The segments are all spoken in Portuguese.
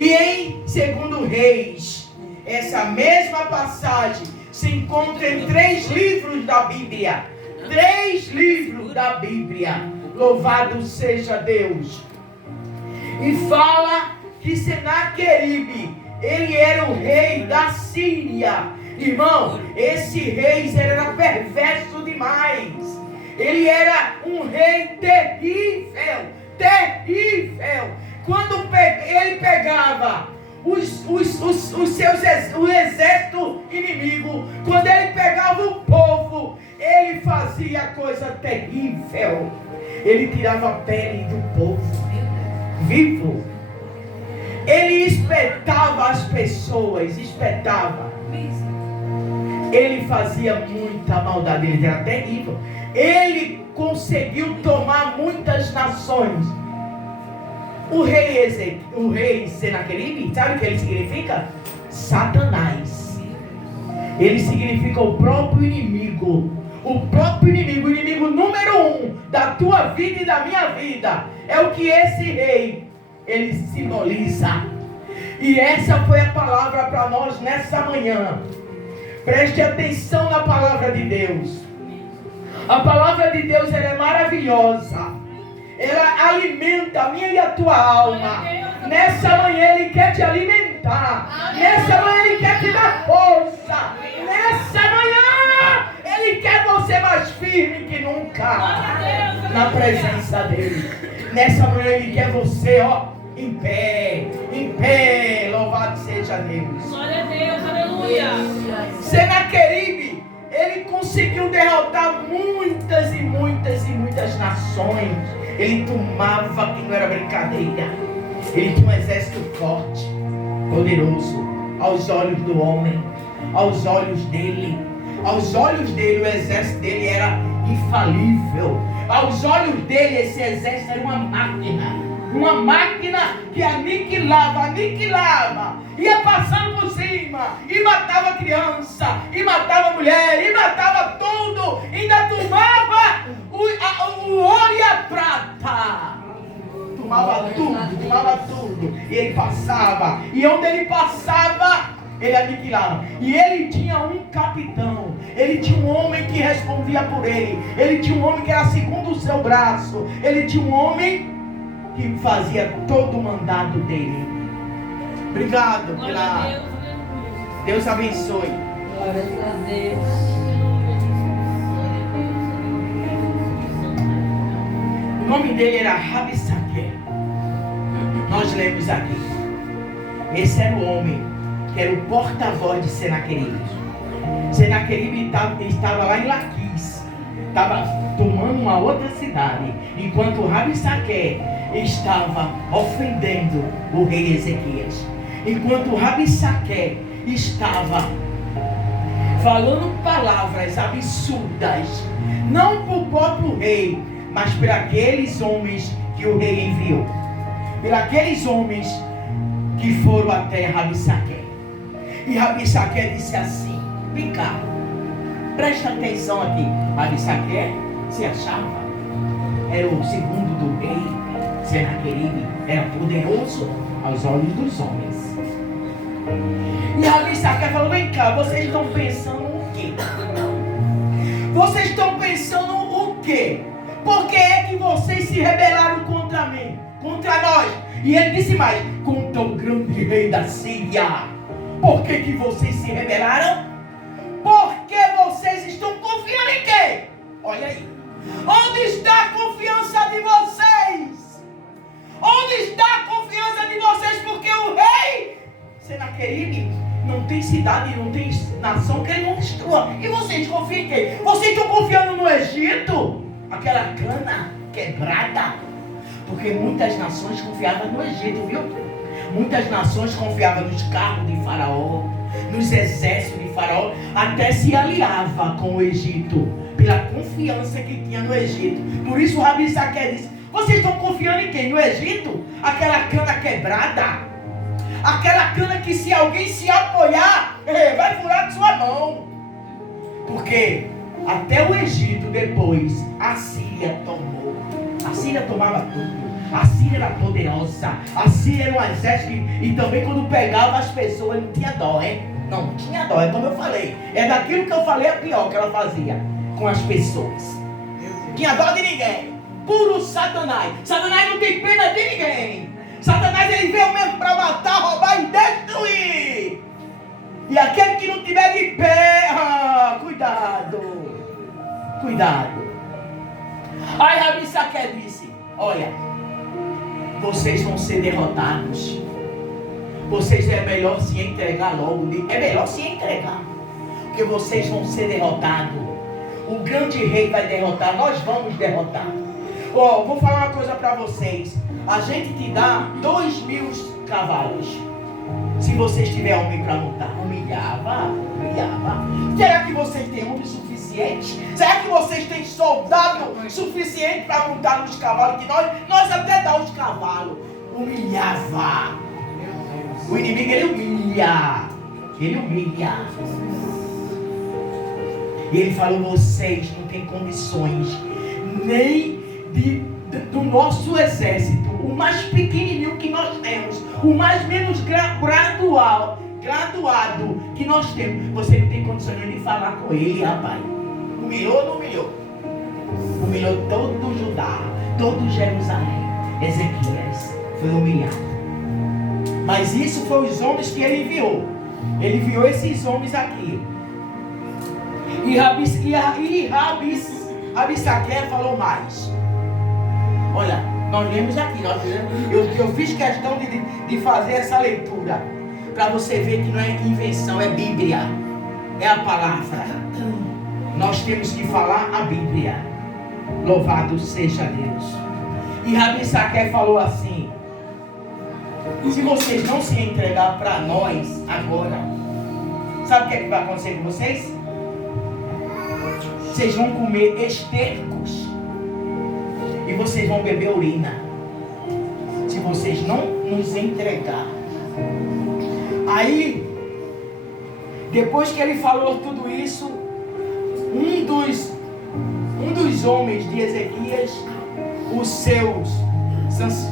E em 2 Reis, essa mesma passagem se encontra em 3 livros da Bíblia. 3 livros da Bíblia. Louvado seja Deus. E fala que Senaqueribe, ele era o rei da Síria. Irmão, esse rei era perverso demais. Ele era um rei terrível, terrível. Quando ele pegava o exército inimigo, quando ele pegava o povo, ele fazia coisa terrível. Ele tirava a pele do povo vivo. Ele espetava as pessoas, espetava. Ele fazia muita maldade, ele era terrível. Ele conseguiu tomar muitas nações. O rei Senaqueribe, sabe o que ele significa? Satanás. Ele significa o próprio inimigo. O próprio inimigo, o inimigo número 1 da tua vida e da minha vida. É o que esse rei, ele simboliza. E essa foi a palavra para nós nessa manhã. Preste atenção na palavra de Deus. A palavra de Deus, ela é maravilhosa. Ela alimenta a minha e a tua alma. Nessa manhã Ele quer te alimentar. Nessa manhã Ele quer te dar força. Nessa manhã Ele quer você mais firme que nunca na presença dEle. Nessa manhã Ele quer você, em pé, louvado seja Deus. Glória a Deus, aleluia. Senaqueribe, ele conseguiu derrotar muitas e muitas nações. Ele tomava, que não era brincadeira. Ele tinha um exército forte, poderoso, aos olhos do homem, aos olhos dele. Aos olhos dele, o exército dele era infalível. Aos olhos dele, esse exército era uma máquina. Uma máquina que aniquilava, ia passando por cima, e matava criança, e matava mulher, e matava tudo, ainda tomava o ouro e a prata. Tomava tudo, e ele passava, e onde ele passava, ele aniquilava. E ele tinha um capitão, ele tinha um homem que respondia por ele tinha um homem que era segundo o seu braço, ele tinha um homem que fazia todo o mandado dele. Obrigado pela... Deus abençoe. Glória a Deus. O nome dele era Rabissaque. Nós lemos aqui. Esse era o homem que era o porta-voz de Senaqueribe. Senaqueribe estava lá em Laquis, estava tomando uma outra cidade, enquanto Rabissaque estava ofendendo o rei Ezequias. Enquanto Rabissaque estava falando palavras absurdas, não para o próprio rei, mas para aqueles homens que o rei enviou, para aqueles homens que foram até Rabissaque. E Rabissaque disse assim: vem cá, presta atenção aqui. Rabissaque se achava, era o segundo do rei. Senaqueribe era poderoso aos olhos dos homens. E Rabissaque falou: vem cá, vocês estão pensando o quê? Vocês estão pensando o quê? Por que é que vocês se rebelaram contra mim, contra nós? E ele disse mais: contra o grande rei da Síria. Por que vocês se rebelaram? Porque vocês estão confiando em quem? Olha aí. Onde está a confiança de vocês? Onde está a confiança de vocês? Porque o rei Senaqueribe não tem cidade, não tem nação que ele não destrua. E vocês confiam em quem? Vocês estão confiando no Egito? Aquela cana quebrada? Porque muitas nações confiavam no Egito, viu? Muitas nações confiavam nos carros de Faraó, nos exércitos de Faraó, até se aliava com o Egito, pela confiança que tinha no Egito. Por isso o Rabissaque disse: vocês estão confiando em quem? No Egito? Aquela cana quebrada, aquela cana que se alguém se apoiar, vai furar de sua mão. Porque até o Egito depois, a Síria tomou. A Síria tomava tudo. A Síria era poderosa. A Síria era um exército e também quando pegava as pessoas não tinha dó, hein? Não tinha dó, é como eu falei. É daquilo que eu falei, é pior que ela fazia com as pessoas. Não tinha dó de ninguém. Puro Satanás. Satanás não tem pena de ninguém. Satanás ele veio mesmo para matar, roubar e destruir. E aquele que não tiver de pé, cuidado. Cuidado. Aí Rabi Saqué disse: olha, vocês vão ser derrotados. Vocês é melhor se entregar logo. É melhor se entregar. Porque vocês vão ser derrotados. O grande rei vai derrotar. Nós vamos derrotar. Vou falar uma coisa para vocês. A gente te dá 2.000 cavalos. Se vocês tiverem homem para montar. Humilhava. Será que vocês têm homem suficiente? Será que vocês têm soldado suficiente para montar nos cavalos? Que nós até dá os cavalos. Humilhava. O inimigo ele humilha. Ele humilha. E ele falou: vocês não têm condições nem do nosso exército, o mais pequenininho que nós temos, o mais menos graduado que nós temos. Você não tem condições nem de falar com ele, rapaz. Humilhou ou não humilhou? Humilhou todo Judá, todo Jerusalém. Ezequias foi humilhado. Mas isso foi os homens que ele enviou. Ele enviou esses homens aqui. E Rabi Saqué falou mais. Olha, nós lemos aqui. Eu fiz questão de fazer essa leitura. Para você ver que não é invenção, é Bíblia. É a palavra. Nós temos que falar a Bíblia. Louvado seja Deus. E Rabi Saqué falou assim: se vocês não se entregar para nós agora, sabe o que vai acontecer com vocês? Vocês vão comer estercos e vocês vão beber urina, se vocês não nos entregar. Aí, depois que ele falou tudo isso, um dos homens de Ezequias, os seus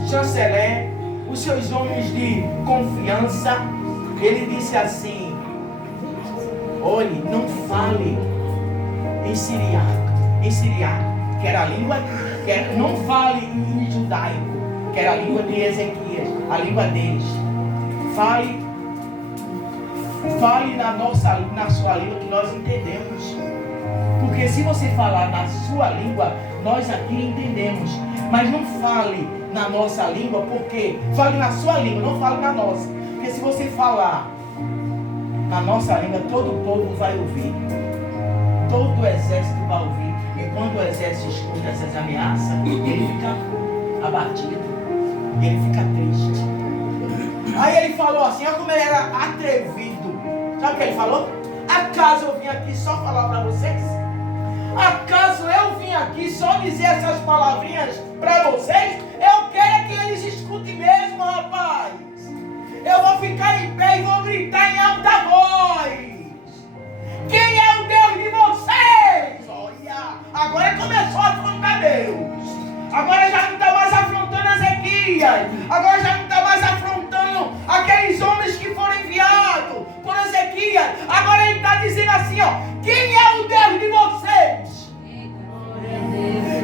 chanceler, os seus homens de confiança, ele disse assim: olhe, não fale em siriaco, que era a língua, não fale em judaico, que era a língua de Ezequias, a língua deles. Fale na sua língua que nós entendemos. Porque se você falar na sua língua, nós aqui entendemos. Mas não fale na nossa língua, porque fale na sua língua, não fale na nossa. Porque se você falar na nossa língua, todo o povo vai ouvir. Todo o exército vai ouvir. E quando o exército escuta essas ameaças, ele fica abatido. Ele fica triste. Aí ele falou assim: olha como ele era atrevido. Sabe o que ele falou? Acaso eu vim aqui só falar para vocês? Acaso eu vim aqui só dizer essas palavrinhas para vocês? Eu quero que eles escutem mesmo, rapaz. Eu vou ficar em pé e vou gritar em alta voz. Quem é o Deus de vocês? Olha, agora começou a afrontar Deus. Agora já não está mais afrontando Ezequias. Agora já não está mais afrontando aqueles homens que foram enviados por Ezequias. Agora ele está dizendo assim, ó: quem é o Deus de vocês?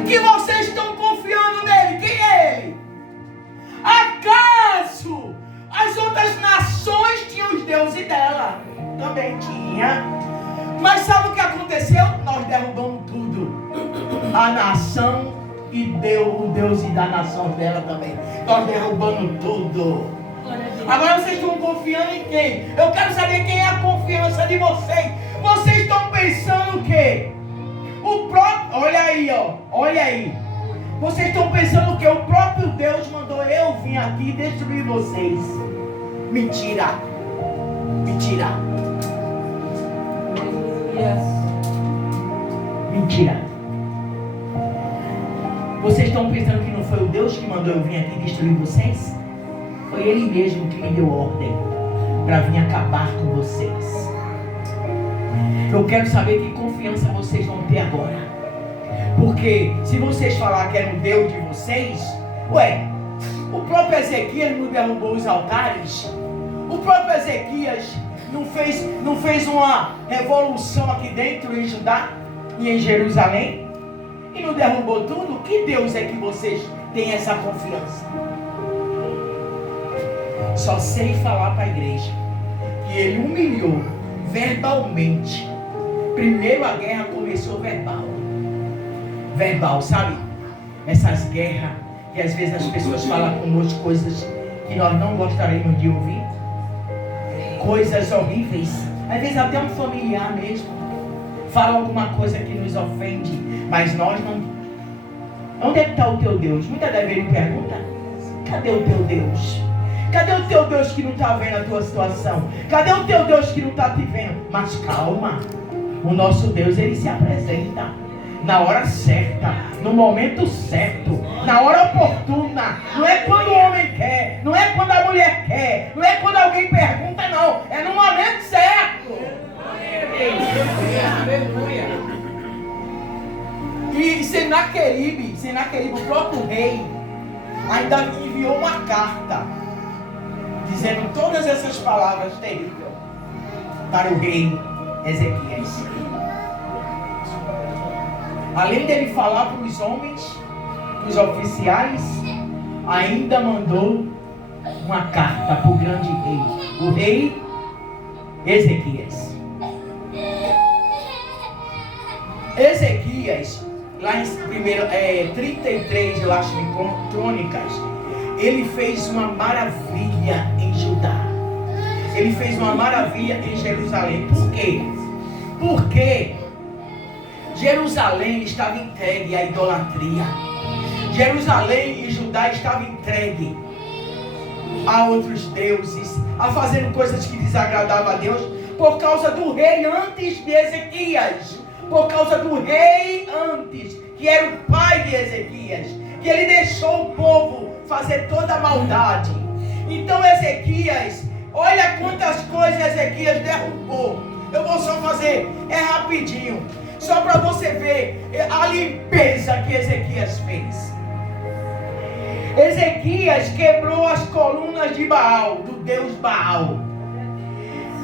Que vocês estão confiando nele. Quem é ele? Acaso as outras nações tinham os deuses dela? Também tinha. Mas sabe o que aconteceu? Nós derrubamos tudo. A nação e o Deus da nação dela também. Nós derrubamos tudo. Agora vocês estão confiando em quem? Eu quero saber quem é a confiança de vocês. Vocês estão pensando o quê? O próprio, olha aí, ó. Olha aí. Vocês estão pensando o quê? O próprio Deus mandou eu vir aqui destruir vocês. Mentira. Mentira. Mentira. Vocês estão pensando que não foi o Deus que mandou eu vir aqui destruir vocês? Foi Ele mesmo que me deu ordem para vir acabar com vocês. Eu quero saber que confiança vocês vão ter agora. Porque se vocês falar que era o Deus de vocês, O próprio Ezequias não derrubou os altares. O próprio Ezequias não fez uma revolução aqui dentro em Judá e em Jerusalém. E não derrubou tudo. Que Deus é que vocês têm essa confiança? Só sei falar para a igreja que ele humilhou verbalmente. Primeiro a guerra começou verbal, sabe? Essas guerras que às vezes as pessoas falam conosco coisas que nós não gostaríamos de ouvir, coisas horríveis, às vezes até um familiar mesmo fala alguma coisa que nos ofende, mas nós não. Onde é que está o teu Deus? Muitas das vezes me pergunta: cadê o teu Deus? Cadê o teu Deus que não está vendo a tua situação? Cadê o teu Deus que não está te vendo? Mas calma, o nosso Deus, ele se apresenta na hora certa, no momento certo, na hora oportuna. Não é quando o homem quer, não é quando a mulher quer, não é quando alguém pergunta, não. É no momento certo. E Senaqueribe, o próprio rei, ainda enviou uma carta dizendo todas essas palavras terríveis para o rei Ezequias. Além dele falar para os homens, para os oficiais, ainda mandou uma carta para o grande rei, o rei Ezequias. Ezequias, lá em 33 de Las Crônicas, ele fez uma maravilha em Judá. Ele fez uma maravilha em Jerusalém. Por quê? Porque Jerusalém estava entregue à idolatria. Jerusalém e Judá estavam entregue a outros deuses, a fazendo coisas que desagradavam a Deus, por causa do rei antes de Ezequias. Por causa do rei antes, que era o pai de Ezequias, que ele deixou o povo fazer toda a maldade. Então Ezequias, olha quantas coisas Ezequias derrubou. Eu vou só fazer, rapidinho, só para você ver a limpeza que Ezequias fez. Ezequias quebrou as colunas de Baal, do deus Baal.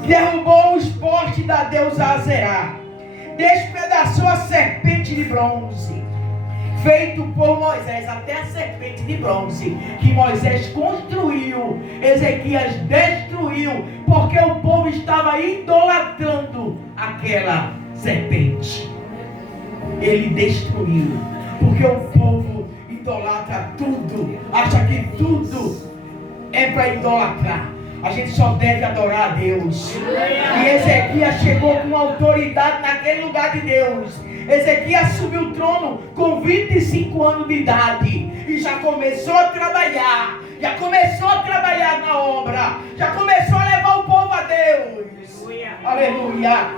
Derrubou os postes da deusa Azerá. Despedaçou a serpente de bronze, feito por Moisés, até a serpente de bronze que Moisés construiu, Ezequias destruiu, porque o povo estava idolatrando aquela serpente. Ele destruiu, porque o povo idolatra tudo, acha que tudo é para idolatrar. A gente só deve adorar a Deus. E Ezequias chegou com autoridade naquele lugar de Deus. Ezequias subiu o trono com 25 anos de idade. E já começou a trabalhar. Já começou a trabalhar na obra. Já começou a levar o povo a Deus. Aleluia.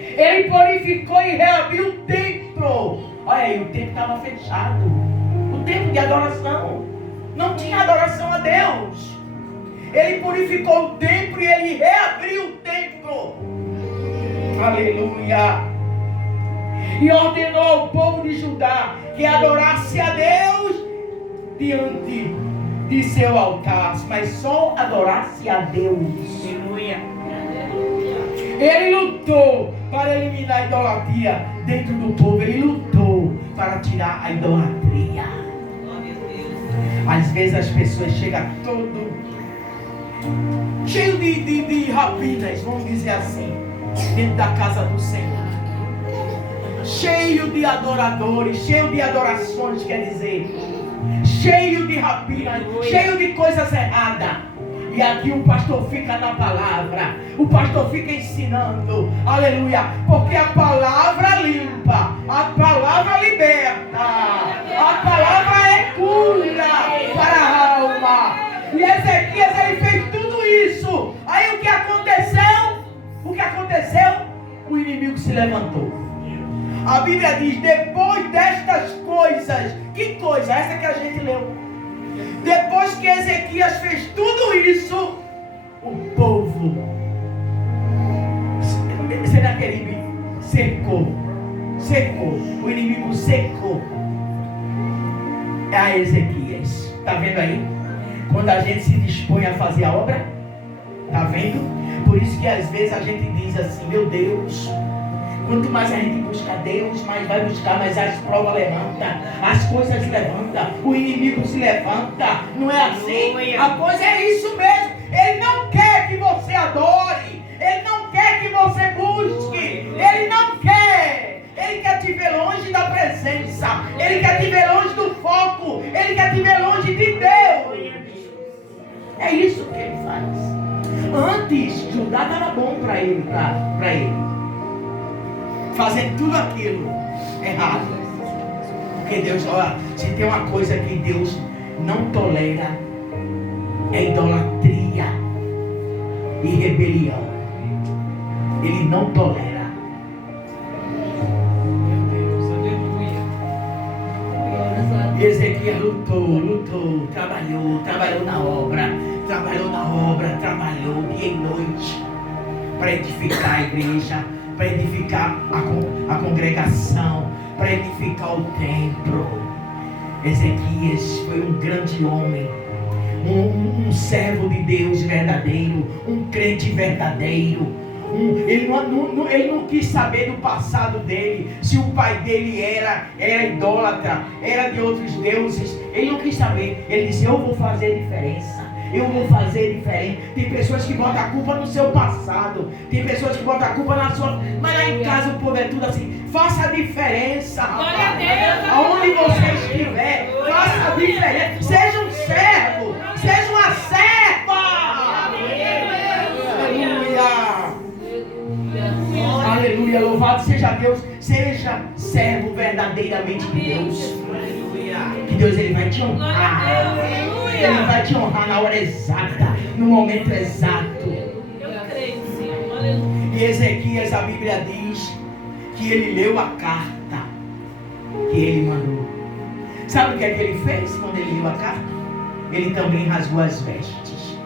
Ele purificou e reabriu o templo. Olha aí, o templo estava fechado. O templo de adoração. Não tinha adoração a Deus. Ele purificou o templo e ele reabriu o templo. Aleluia. E ordenou ao povo de Judá que adorasse a Deus diante de seu altar, mas só adorasse a Deus. Aleluia. Ele lutou para eliminar a idolatria dentro do povo. Ele lutou para tirar a idolatria. Às vezes as pessoas chegam todo cheio de rabinas, vamos dizer assim, dentro da casa do Senhor, cheio de adoradores, cheio de adorações, quer dizer, cheio de rabinas, cheio de coisas erradas. E aqui o pastor fica na palavra, o pastor fica ensinando, aleluia, porque a palavra limpa, a palavra liberta, a palavra é cura para a alma. E Ezequias, ele fez tudo isso. Aí o que aconteceu? O inimigo se levantou. A Bíblia diz, depois destas coisas, que coisa? Essa que a gente leu. Depois que Ezequias fez tudo isso, o povo, Senaqueribe secou, o inimigo secou a Ezequias. Está vendo aí? quando a gente se dispõe a fazer a obra. Está vendo? Por isso que às vezes a gente diz assim, meu Deus, quanto mais a gente busca Deus, mais vai buscar, mas as provas levantam, as coisas levantam, o inimigo se levanta. Não é assim? A coisa é isso mesmo. Ele não quer que você adore, ele não quer que você busque, ele não quer. Ele quer te ver longe da presença, ele quer te ver longe do foco, ele quer te ver longe de Deus. É isso que ele faz. Antes, Judá estava bom para ele, para ele. Fazendo tudo aquilo errado. Porque Deus, olha, se tem uma coisa que Deus não tolera, é idolatria e rebelião. Ele não tolera. E Ezequias lutou, trabalhou na obra, trabalhou dia e noite para edificar a igreja, para edificar a congregação, para edificar o templo. Ezequias foi um grande homem, um servo de Deus verdadeiro, um crente verdadeiro. Ele não quis saber do passado dele, se o pai dele era idólatra, era de outros deuses. Ele não quis saber. Ele disse, eu vou fazer diferença. Eu vou fazer diferente. Tem pessoas que botam a culpa no seu passado. Tem pessoas que botam a culpa na sua... Mas lá em casa o povo é tudo assim. Faça a diferença, rapaz. Aonde você estiver, faça a diferença. Seja um servo. Seja uma serva. Aleluia. Aleluia. Louvado seja Deus. Seja servo verdadeiramente de Deus. Que Deus ele vai te honrar. Ele vai te honrar na hora exata, no momento exato. Eu creio, Senhor. Aleluia. E Ezequias, a Bíblia diz que ele leu a carta que ele mandou. Sabe o que é que ele fez quando ele leu a carta? Ele também rasgou as vestes.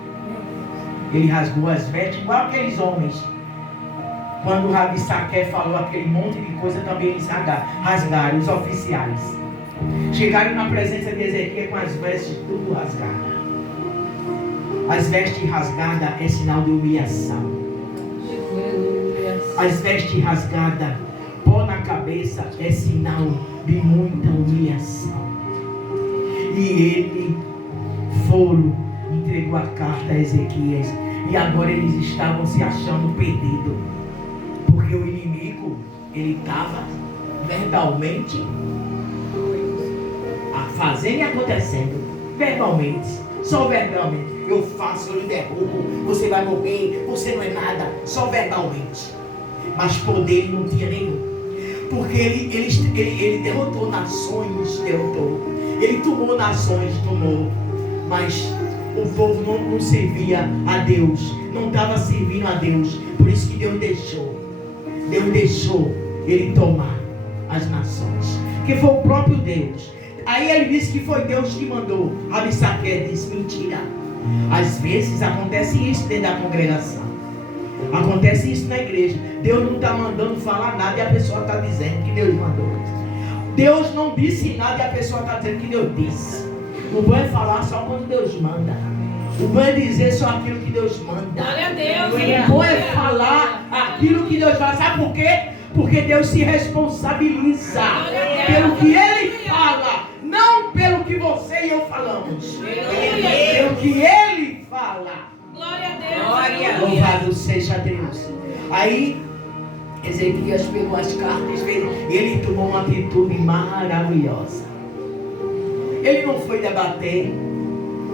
Ele rasgou as vestes igual aqueles homens. Quando o Rabissaqué falou aquele monte de coisa, também eles rasgaram, os oficiais. Chegaram na presença de Ezequias com as vestes tudo rasgadas. As vestes rasgadas é sinal de humilhação. As vestes rasgadas, pó na cabeça, é sinal de muita humilhação. E ele entregou a carta a Ezequias. E agora eles estavam se achando perdidos. Porque o inimigo, ele estava verbalmente fazendo e acontecendo, verbalmente, só verbalmente. Eu faço, eu lhe derrubo, você vai morrer, você não é nada, só verbalmente. Mas poder ele não tinha nenhum. Porque ele derrotou nações, ele tomou nações, mas o povo não servia a Deus, não estava servindo a Deus. Por isso que Deus deixou ele tomar as nações, que foi o próprio Deus. Aí ele disse que foi Deus que mandou. Rabissaqué disse, mentira. Às vezes acontece isso dentro da congregação. Acontece isso na igreja. Deus não está mandando falar nada e a pessoa está dizendo que Deus mandou. Deus não disse nada e a pessoa está dizendo que Deus disse. O bom é falar só quando Deus manda. O bom é dizer só aquilo que Deus manda. Glória a Deus. O bom é falar aquilo que Deus fala. Sabe por quê? Porque Deus se responsabiliza pelo que Ele fala, não pelo que você e eu falamos. Pelo que Ele fala. Glória a Deus. Louvado seja Deus. Aí Ezequias pegou as cartas e ele tomou uma atitude maravilhosa. Ele não foi debater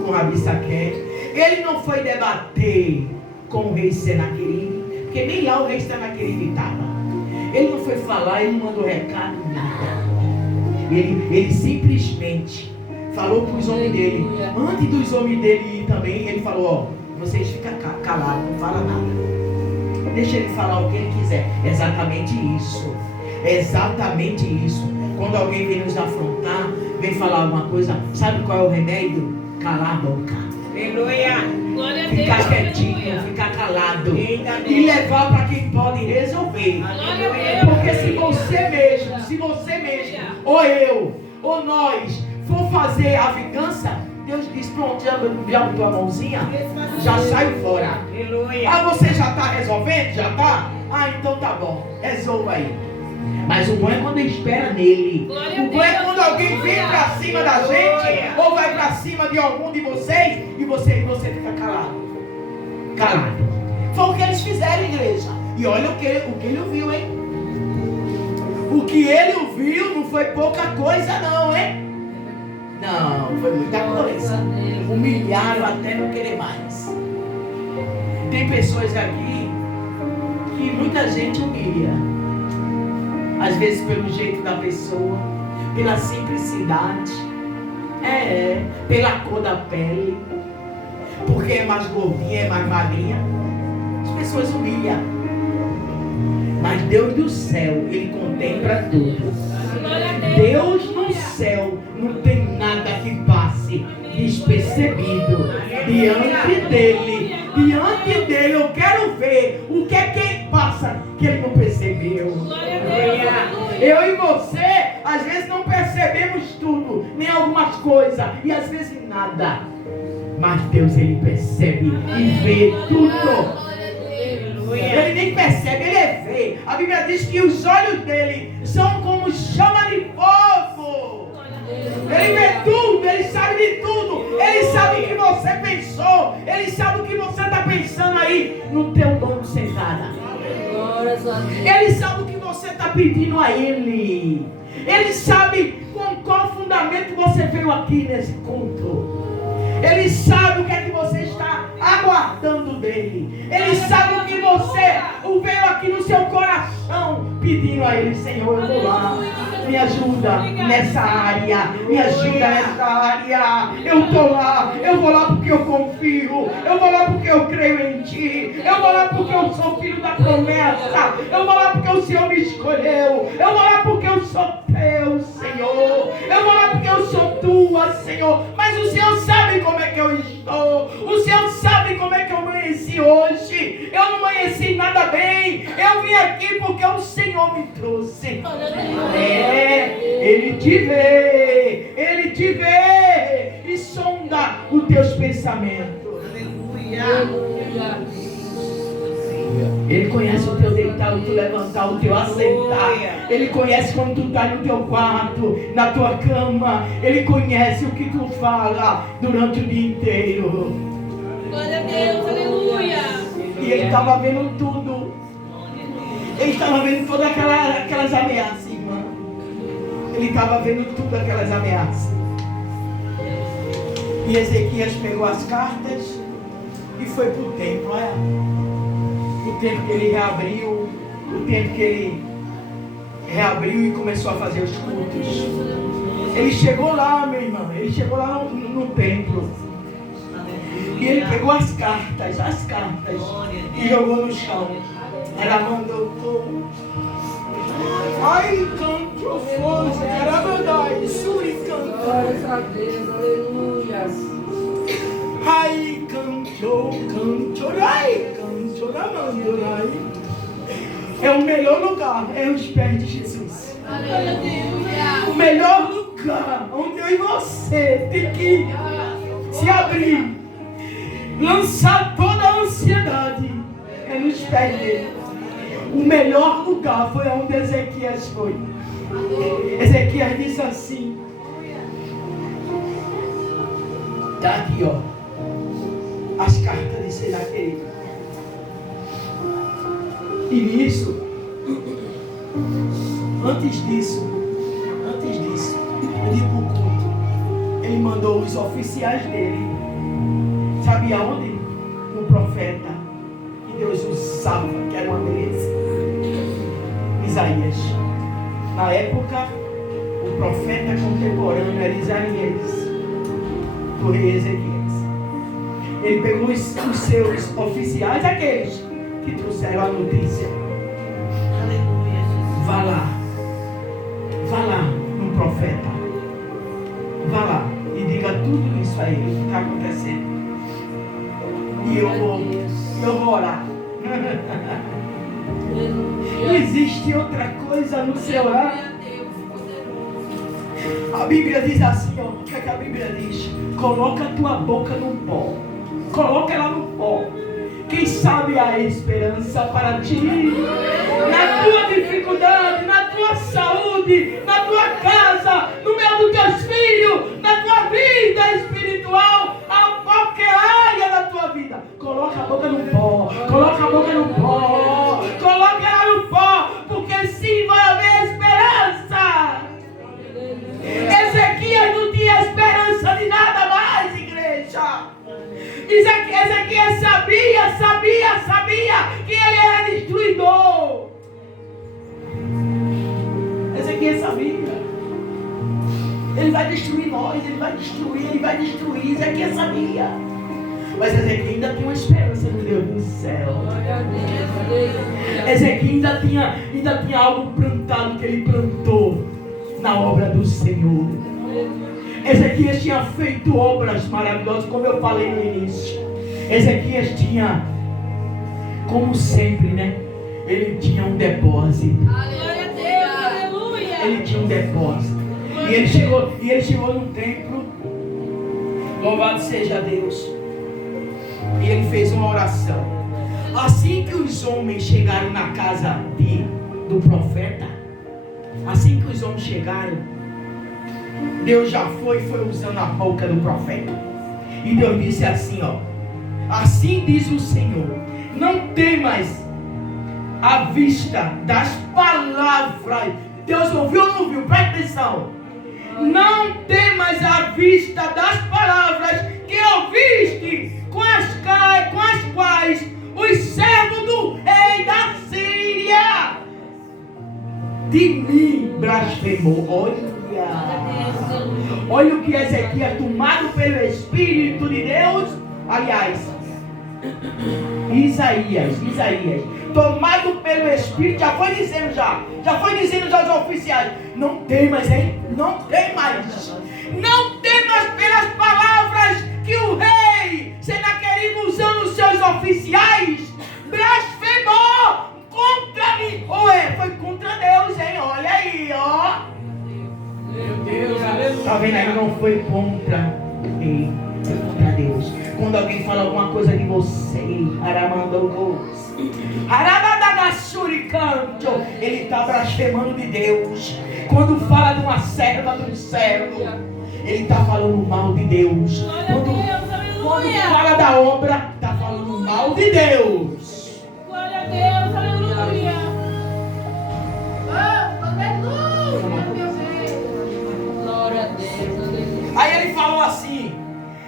com Rabissaqué. Ele não foi debater com o rei Senaqueribe, porque nem lá o rei Senaqueribe estava. Ele não foi falar, ele não mandou recado, nada. Ele simplesmente falou para os homens dele. Antes dos homens dele ir também, ele falou, vocês ficam calados, não falam nada. Deixa ele falar o que ele quiser. Exatamente isso. Exatamente isso. Quando alguém vem nos afrontar, vem falar alguma coisa, sabe qual é o remédio? Calar a boca. Aleluia. Glória a Deus. Ficar quietinho, ficar calado. E levar para quem pode resolver. Glória a Deus. Porque se você mesmo, ou eu, ou nós, for fazer a vingança, Deus diz, pronto, já botou a mãozinha, já saiu fora. Aleluia. Ah, você já está resolvendo? Já está? Ah, então tá bom, resolva aí. Mas o bom é quando espera nele. O bom é quando alguém vem para cima da gente, ou vai para cima de algum de vocês, e você fica calado. Calado. Foi o que eles fizeram, igreja. E olha o que ele ouviu, hein? O que ele ouviu não foi pouca coisa não, hein? Não, foi muita coisa. Humilharam até não querer mais. Tem pessoas aqui que muita gente humilha. Às vezes pelo jeito da pessoa, pela simplicidade, pela cor da pele, porque é mais gordinha, é mais magrinha. As pessoas humilham. Mas Deus do céu, Ele contempla tudo. Deus no céu não tem nada que passe despercebido diante dele. Diante dele eu quero ver o que é que passa que ele não percebeu. Eu e você às vezes não percebemos tudo, nem algumas coisas, e às vezes nada. Mas Deus, Ele percebe e vê tudo. Ele nem percebe, Ele vê. A Bíblia diz que os olhos dele são como chama de fogo. Ele vê tudo, Ele sabe de tudo. Ele sabe o que você pensou. Ele sabe o que você está pensando aí no teu dono sentada. Ele sabe o que você está pedindo a Ele. Ele sabe com qual fundamento você veio aqui nesse culto. Ele sabe o que é que você está aguardando dele. Ele sabe o que você veio aqui no seu coração pedindo a Ele. Senhor, eu vou lá, me ajuda nessa área, me ajuda nessa área. Eu estou lá, eu vou lá porque eu confio, eu vou lá porque eu creio em Ti, eu vou lá porque eu sou filho da promessa, eu vou lá porque o Senhor me escolheu, eu vou lá porque eu sou Teu, Senhor, eu vou lá porque eu sou Tua, Senhor. Mas o Senhor sabe como é que eu estou, o Senhor sabe como é que eu amanheci hoje. Eu não amanheci nada bem, eu vim aqui porque o Senhor me trouxe. Ele te vê e sonda os teus pensamentos. Ele conhece o teu deitar, o teu levantar, o teu assentar. Ele conhece quando tu está no teu quarto, na tua cama. Ele conhece o que tu fala durante o dia inteiro. Glória a Deus, aleluia. E ele estava vendo tudo. Ele estava vendo todas aquelas ameaças, irmã. Ele estava vendo tudo aquelas ameaças. E Ezequias pegou as cartas e foi para o templo. Olha, o tempo que ele reabriu, e começou a fazer os cultos. Ele chegou lá, meu irmão, ele chegou lá no templo. E ele pegou as cartas e jogou no chão. Ela mandou ai, canto força, era verdade, suri canto. Glórias a Deus, aleluia. Ai, canto, ai, canto, ai. É o melhor lugar, é os pés de Jesus. Aleluia. O melhor lugar onde eu e você tem que se abrir, lançar toda a ansiedade, é nos pés dele. O melhor lugar foi onde Ezequias foi. Ezequias disse assim: está aqui, ó, as cartas de Senaqueribe. E nisso, antes disso, ele pro culto, ele mandou os oficiais dele, sabe aonde? Um profeta que Deus usava, que era uma beleza, Isaías. Na época, o profeta contemporâneo era Isaías, do rei Ezequias. Ele pegou os seus oficiais, aqueles que trouxeram a notícia. Vá lá no profeta, vá lá e diga tudo isso a ele, o que está acontecendo. E eu vou orar. Não existe outra coisa no seu lar. A Bíblia diz assim, ó, o que é que a Bíblia diz? Coloca a tua boca no pó. Coloca ela no pó. Quem sabe há esperança para ti. Na tua dificuldade, na tua saúde, na tua casa, no meio dos teus filhos, na tua vida espiritual, a qualquer área da tua vida. Coloca a boca no pó. Coloca a boca no pó. Coloca ela no pó. Porque sim vai haver esperança. Ezequias não tinha esperança de nada mais, igreja. Ezequias sabia que ele era destruidor. Ezequias sabia. Ele vai destruir nós, ele vai destruir. Ezequias sabia. Mas Ezequias ainda tinha uma esperança no Deus do céu. Ezequias ainda tinha algo plantado que ele plantou na obra do Senhor. Ezequias tinha feito obras maravilhosas, como eu falei no início. Ezequias tinha, como sempre, né? Ele tinha um depósito. Glória a Deus, aleluia. Ele tinha um depósito. E ele chegou no templo. Louvado seja Deus. E ele fez uma oração. Assim que os homens chegaram na casa do profeta, assim que os homens chegaram, Deus já foi usando a boca do profeta. E Deus disse assim, ó: assim diz o Senhor, não temas à vista das palavras. Deus ouviu ou não ouviu? Presta atenção. Não temas à vista das palavras que ouviste, com as quais os servos do rei da Síria de mim blasfemou. Olha o que Ezequias, tomado pelo Espírito de Deus, aliás, Isaías, tomado pelo Espírito, já foi dizendo aos oficiais: não temas, hein? Não temas pelas palavras que o rei Senaqueribe, usando os seus oficiais, blasfemou contra mim. Foi contra Deus, hein? Olha aí, ó. Meu Deus, aleluia. Tá vendo aí? Não foi contra ele, contra Deus. Quando alguém fala alguma coisa de você, ele está blasfemando de Deus. Quando fala de uma serva do céu, ele está falando mal de Deus. Quando fala da obra, está falando mal de Deus. Glória a Deus, aleluia. Glória a Deus, aleluia. Aí ele falou assim: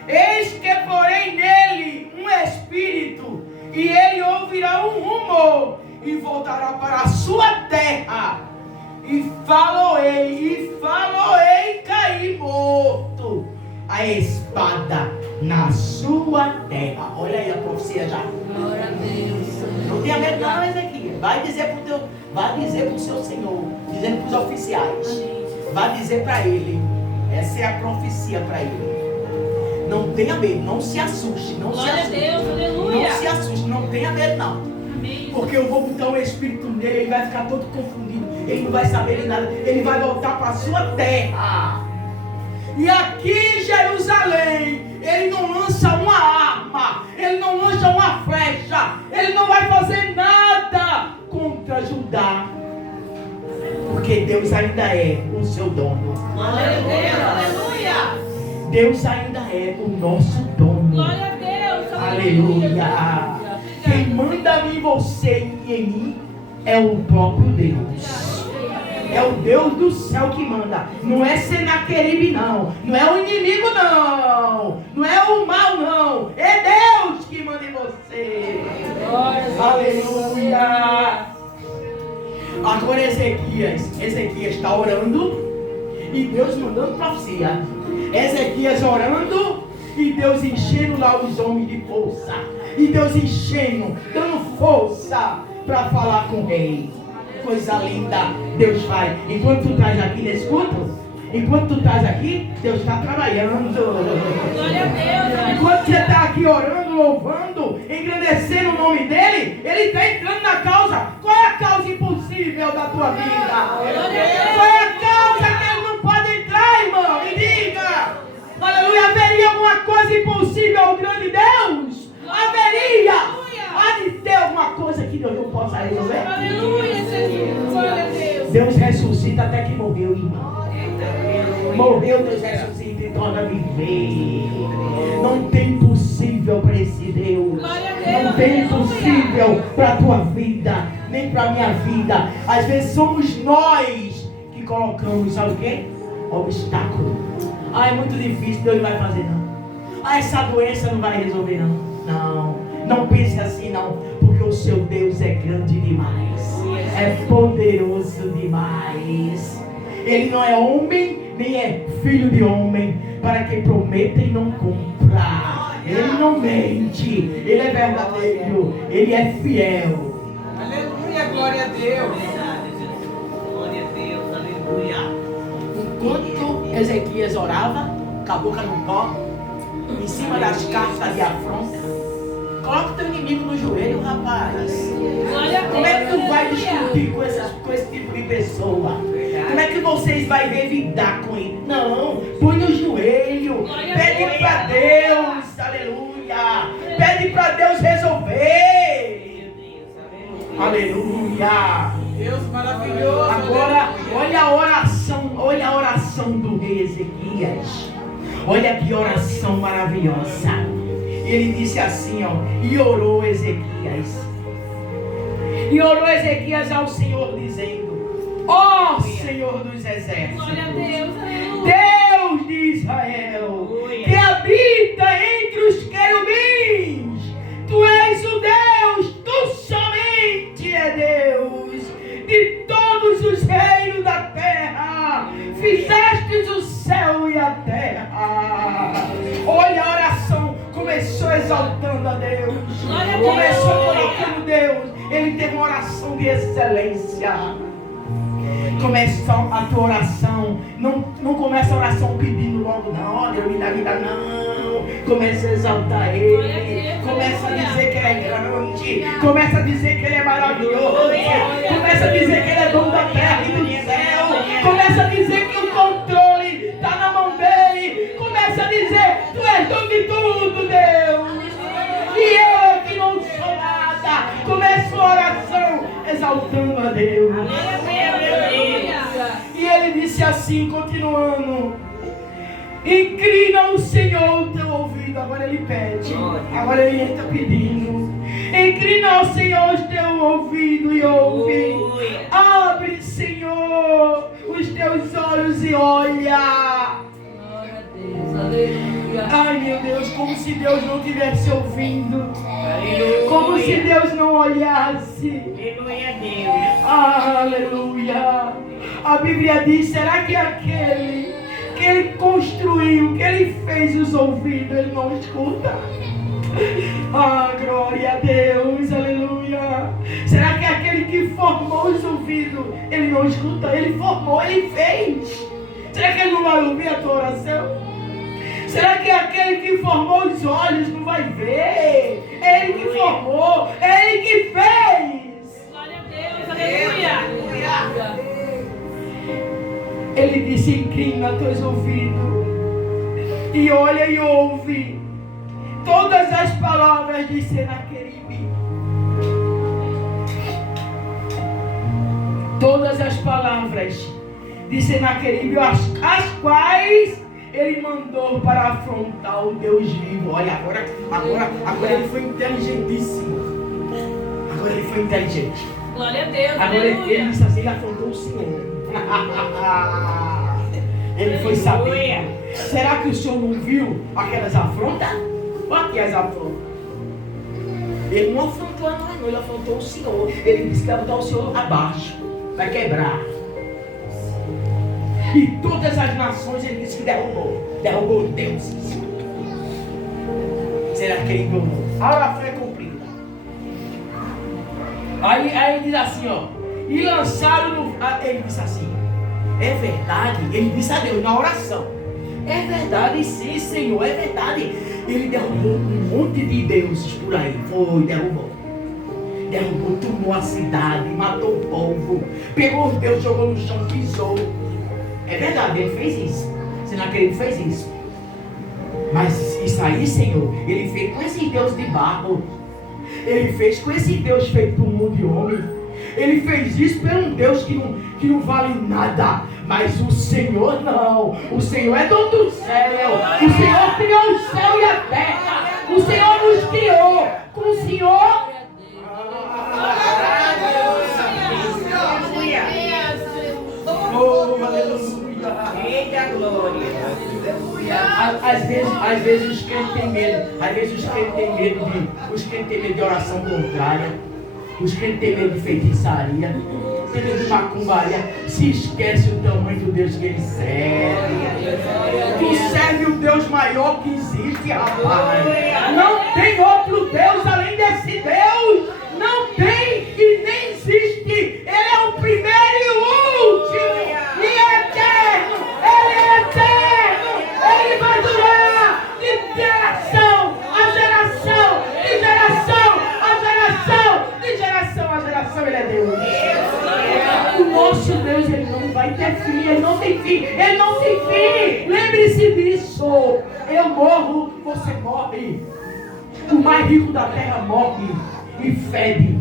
eis que porém nele um espírito, e ele ouvirá um rumor, e voltará para a sua terra, e faloei cair morto a espada na sua terra. Olha aí a profecia já. Glória a Deus. Não tenha medo não, Ezequias. Vai dizer para o seu Senhor, dizendo para os oficiais, vai dizer para ele. Essa é a profecia para ele. Não tenha medo, não se assuste, não se assuste. Glória a Deus, aleluia. Não se assuste, não tenha medo não. Amém. Porque eu vou botar o espírito nele, ele vai ficar todo confundido, ele não vai saber de nada, ele vai voltar para a sua terra. E aqui em Jerusalém, ele não lança uma arma, ele não lança uma flecha, ele não vai fazer nada contra Judá. Porque Deus ainda é o seu dono. Glória a Deus, aleluia. Deus ainda é o nosso dono. Glória a Deus, Aleluia. Quem manda em você e em mim é o próprio Deus. É o Deus do céu que manda. Não é Senaqueribe não. Não é o inimigo não. Não é o mal não. É Deus que manda em você. Aleluia. Agora Ezequias está orando e Deus mandando profecia. Ezequias orando e Deus enchendo lá os homens de força. E Deus enchendo, dando força para falar com o rei. Coisa linda Deus faz. Enquanto tu estás aqui nesse culto, enquanto tu estás aqui, Deus está trabalhando. Glória a Deus. Enquanto você está aqui orando, louvando, engrandecendo o nome dele, ele está entrando na causa. Qual é a causa impossível da tua vida? Qual é a causa que ele não pode entrar? Haveria alguma coisa impossível ao grande Deus? Haveria! Há de ter alguma coisa que Deus não possa resolver? Aleluia, Jesus. Glória a Deus. Deus ressuscita até que morreu, irmão. Morreu, Deus ressuscita e torna a viver. Não tem impossível para esse Deus. Não tem impossível para a tua vida, nem para a minha vida. Às vezes somos nós que colocamos, sabe o quê? Obstáculo. Ah, é muito difícil, Deus não vai fazer não. Ah, essa doença não vai resolver não. Não pense assim não, porque o seu Deus é grande demais. É poderoso demais. Ele não é homem, nem é filho de homem, para que prometa e não cumpra. Ele não mente, ele é verdadeiro, ele é fiel. Aleluia, glória a Deus. Glória a Deus, aleluia. Enquanto Ezequias orava, com a boca no pó, em cima das cartas de afronta, coloca o teu inimigo no joelho, rapaz. Glória a Deus. Como é que tu vai Aleluia. discutir com esse tipo de pessoa? Como é que vocês vão revidar com ele? Não, põe no joelho, pede para Deus, aleluia. Pede para Deus resolver. Aleluia. Deus maravilhoso. Agora, olha a oração do rei Ezequias. Olha que oração maravilhosa. Ele disse assim, ó, e orou Ezequias. E orou Ezequias ao Senhor, dizendo: ó Senhor dos exércitos, Glória a Deus. Aleluia. Deus de Israel, que habita entre os querubins, tu és o Deus, tu somente é Deus de todos os reinos da terra, fizestes o céu e a terra. Olha a oração, começou exaltando a Deus, Glória a Deus. começou colocando Deus. Ele teve uma oração de excelência. Começa a tua oração, não começa a oração pedindo logo, não, olha, me dá, não. Começa a exaltar Ele, começa a dizer que Ele é grande, começa a dizer que Ele é maravilhoso, começa a dizer que Ele é dono da terra e do céu, começa a dizer que o controle está na mão dEle, começa a dizer, tu és dono de tudo, Deus, e eu que não sou nada. Começa a oração exaltando a Deus. E ele disse assim, continuando: inclina o Senhor o teu ouvido. Agora ele pede, agora ele está pedindo. Inclina o Senhor o teu ouvido e ouve. Abre, Senhor, os teus olhos e olha. Glória a Deus. Aleluia. Ai, meu Deus, como se Deus não estivesse ouvindo, como se Deus não olhasse. Aleluia, Deus. Aleluia. A Bíblia diz, será que aquele que Ele construiu, que Ele fez os ouvidos, Ele não escuta? Ah, glória a Deus, aleluia. Será que aquele que formou os ouvidos, Ele não escuta? Ele formou, Ele fez. Será que Ele não vai ouvir a tua oração? Será que aquele que formou os olhos não vai ver? Ele que formou, Ele que fez. Glória a Deus. Aleluia. Ele disse, inclina teus ouvidos e olha e ouve todas as palavras de Senaqueribe. Todas as palavras de Senaqueribe, as quais ele mandou para afrontar o Deus vivo. Olha, agora ele foi inteligentíssimo. Agora ele foi inteligente. Glória a Deus. Agora ele Aleluia. disse assim, ele afrontou o Senhor. Ele foi saber. Será que o Senhor não viu aquelas afrontas? Olha aqui as afrontas. Ele não afrontou a nós, não, ele afrontou o Senhor. Ele disse que vai botar o Senhor abaixo, vai quebrar. E todas as nações ele disse que derrubou deuses. Será que ele enganou? A oração é cumprida. Aí ele diz assim, ó, e lançaram no... Ele disse assim, é verdade, ele disse a Deus na oração, é verdade, sim, Senhor, é verdade. Ele derrubou um monte de deuses por aí, derrubou, tomou a cidade, matou o povo, pegou os deuses, jogou no chão, pisou. É verdade, ele fez isso. Senaqueribe fez isso. Mas isso aí, Senhor, Ele fez com esse Deus de barro. Ele fez com esse Deus feito por mundo de homem. Ele fez isso por um Deus que não vale nada. Mas o Senhor não. O Senhor é dono do céu. O Senhor criou o céu e a terra. O Senhor nos criou. Com o Senhor. Oh, aleluia. Eita glória. Às vezes os crentes têm medo. Às vezes os crentes têm medo de oração contrária. Os crentes têm medo de feitiçaria. Tem medo de macumbaria. Se esquece o tamanho do Deus que ele serve. Tu serve o Deus maior que existe, rapaz. Não tem outro Deus além desse Deus. Não tem e nem existe. Ele é o primeiro e o último. E é eterno. Ele é eterno. Ele vai durar de geração a geração, de geração a geração, de geração a geração. Ele é Deus. O nosso Deus, ele não vai ter fim. Ele não tem fim. Ele não tem fim. Lembre-se disso. Eu morro, você morre. O mais rico da terra morre e fede.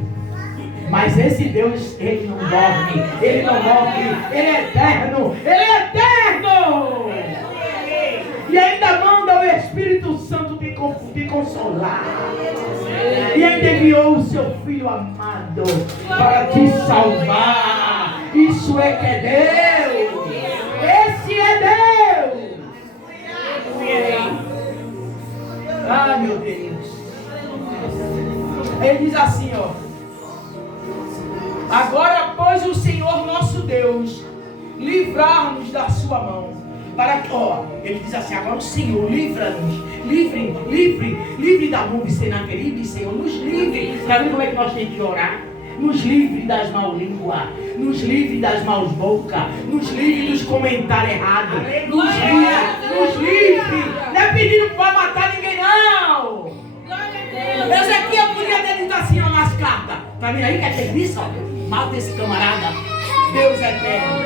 Mas esse Deus, ele não dorme. Ele não morre. Ele é eterno. Ele é eterno. E ainda manda o Espírito Santo te consolar. E ainda enviou o seu Filho amado para te salvar. Isso é que é Deus. Esse é Deus. Ah, meu Deus. Ele diz assim, ó. Agora, pois, o Senhor nosso Deus livrar-nos da sua mão. Para que, ó, ele diz assim, agora o Senhor livra-nos, livre da mão de Senaqueribe, Senhor, nos livre. Está vendo como é que nós temos que orar? Nos livre das mal línguas, nos livre das maus bocas, nos livre dos comentários errados, nos livre. Não é pedindo para matar ninguém, não. Ezequiel podia ter dito assim, ó, nas cartas. Tá vendo aí que é serviço, ó? Mata esse camarada. Deus é eterno.